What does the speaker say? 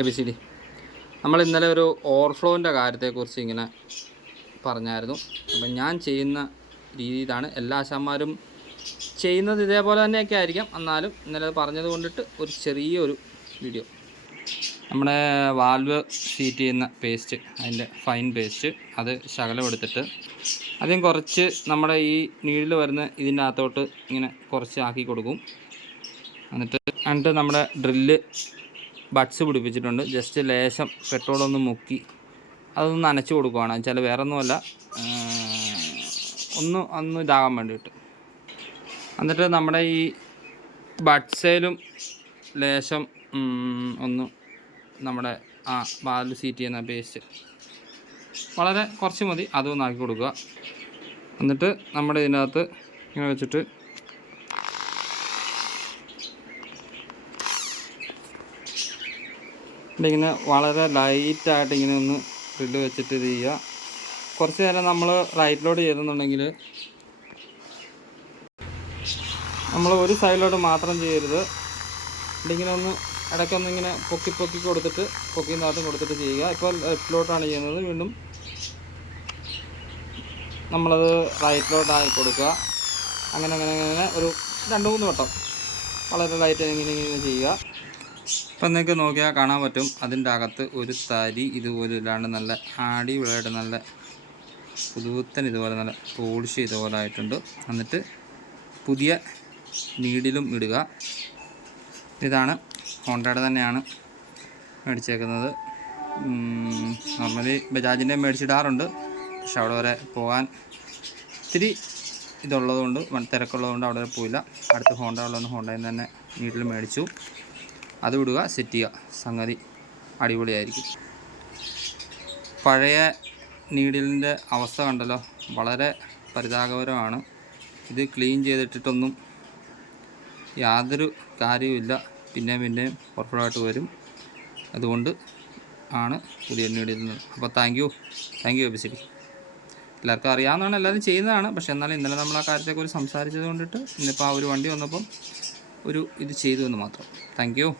ABCD. നമ്മൾ ഇന്നലെ ഒരു ഓവർഫ്ലോൻ്റെ കാര്യത്തെക്കുറിച്ച് ഇങ്ങനെ പറഞ്ഞായിരുന്നു. അപ്പം ഞാൻ ചെയ്യുന്ന രീതി ഇതാണ്. എല്ലാ ആശാന്മാരും ചെയ്യുന്നത് ഇതേപോലെ തന്നെയൊക്കെ ആയിരിക്കാം. എന്നാലും ഇന്നലെ പറഞ്ഞത് കൊണ്ടിട്ട് ഒരു ചെറിയൊരു വീഡിയോ. നമ്മുടെ വാൽവ് ഹീറ്റ് ചെയ്യുന്ന പേസ്റ്റ്, അതിൻ്റെ ഫൈൻ പേസ്റ്റ്, അത് ശകലം എടുത്തിട്ട് ആദ്യം കുറച്ച് നമ്മുടെ ഈ നീഡിൽ വരുന്ന ഇതിൻ്റെ അകത്തോട്ട് ഇങ്ങനെ കുറച്ച് ആക്കി കൊടുക്കും. എന്നിട്ട് നമ്മുടെ ഡ്രില്ല് ബഡ്സ് പിടിപ്പിച്ചിട്ടുണ്ട്. ജസ്റ്റ് ലേശം പെട്രോളൊന്ന് മുക്കി അതൊന്ന് നനച്ച് കൊടുക്കുകയാണ്. വെച്ചാൽ വേറെ ഒന്നുമല്ല, ഒന്ന് ഇതാകാൻ വേണ്ടിയിട്ട്. എന്നിട്ട് നമ്മുടെ ഈ ബഡ്സേലും ലേശം ഒന്ന് നമ്മുടെ വാൽവ് ഹീറ്റ് ചെയ്യുന്ന പേസ്റ്റ് വളരെ കുറച്ച് മതി, അതൊന്ന് ആക്കി കൊടുക്കുക. എന്നിട്ട് നമ്മുടെ ഇതിനകത്ത് ഇങ്ങനെ വെച്ചിട്ട് ഇങ്ങനെ വളരെ ലൈറ്റായിട്ട് ഇങ്ങനെ ഒന്ന് ഡ്രില്ല് വെച്ചിട്ട് ഇത് ചെയ്യുക. കുറച്ച് നേരം നമ്മൾ റൈറ്റിലോട്ട് ചെയ്തെന്നുണ്ടെങ്കിൽ നമ്മൾ ഒരു സൈഡിലോട്ട് മാത്രം ചെയ്യരുത്. ഇങ്ങനെ ഒന്ന് ഇടയ്ക്കൊന്ന് ഇങ്ങനെ പൊക്കി കൊടുത്തിട്ട് പൊക്കിനകത്തും കൊടുത്തിട്ട് ചെയ്യുക. ഇപ്പോൾ ലെഫ്റ്റിലോട്ടാണ് ചെയ്യുന്നത്, വീണ്ടും നമ്മളത് റൈറ്റിലോട്ടായി കൊടുക്കുക. അങ്ങനെ ഒരു 2-3 വട്ടം വളരെ ലൈറ്റ് ഇങ്ങനെ ചെയ്യുക. ഇപ്പം നിങ്ങൾക്ക് നോക്കിയാൽ കാണാൻ പറ്റും, അതിൻ്റെ അകത്ത് ഒരു തരി ഇതുപോലെ ഇല്ലാണ്ട് നല്ല അടിപൊളിയായിട്ട് നല്ല പുതുത്തൻ ഇതുപോലെ നല്ല പോളിഷ് ഇതുപോലെ ആയിട്ടുണ്ട്. എന്നിട്ട് പുതിയ നീഡിലും ഇടുക. ഇതാണ് ഹോണ്ടയുടെ തന്നെയാണ് മേടിച്ചേക്കുന്നത്. നോർമലി ബജാജിൻ്റെ മേടിച്ചിടാറുണ്ട്, പക്ഷെ അവിടെ വരെ പോകാൻ ഇത്തിരി ഇതുള്ളതുകൊണ്ട്, തിരക്കുള്ളതുകൊണ്ട് അവിടെ വരെ പോയില്ല. അടുത്ത് ഹോണ്ട ഉള്ളതുകൊണ്ട് ഹോണ്ടയിൽ നിന്ന് തന്നെ നീഡിൽ മേടിച്ചു. അത് വിടുക, സെറ്റ് ചെയ്യുക, സംഗതി അടിപൊളിയായിരിക്കും. പഴയ നീഡിലിൻ്റെ അവസ്ഥ കണ്ടല്ലോ, വളരെ പരിതാപകരമാണ്. ഇത് ക്ലീൻ ചെയ്തിട്ടൊന്നും യാതൊരു കാര്യവുമില്ല, പിന്നെയും പുറപ്പെടായിട്ട് വരും. അതുകൊണ്ട് ആണ് പുതിയ നീഡിൽ. അപ്പോൾ താങ്ക് യു ABCD. എല്ലാവർക്കും അറിയാവുന്നതാണ്, എല്ലാവരും ചെയ്യുന്നതാണ്. പക്ഷേ എന്നാലും ഇന്നലെ നമ്മൾ ആ കാര്യത്തെക്കുറിച്ച് സംസാരിച്ചത് കൊണ്ടിട്ട് ഇന്നിപ്പോൾ ആ ഒരു വണ്ടി വന്നപ്പം ഇത് ചെയ്തു എന്ന് മാത്രം. Thank you.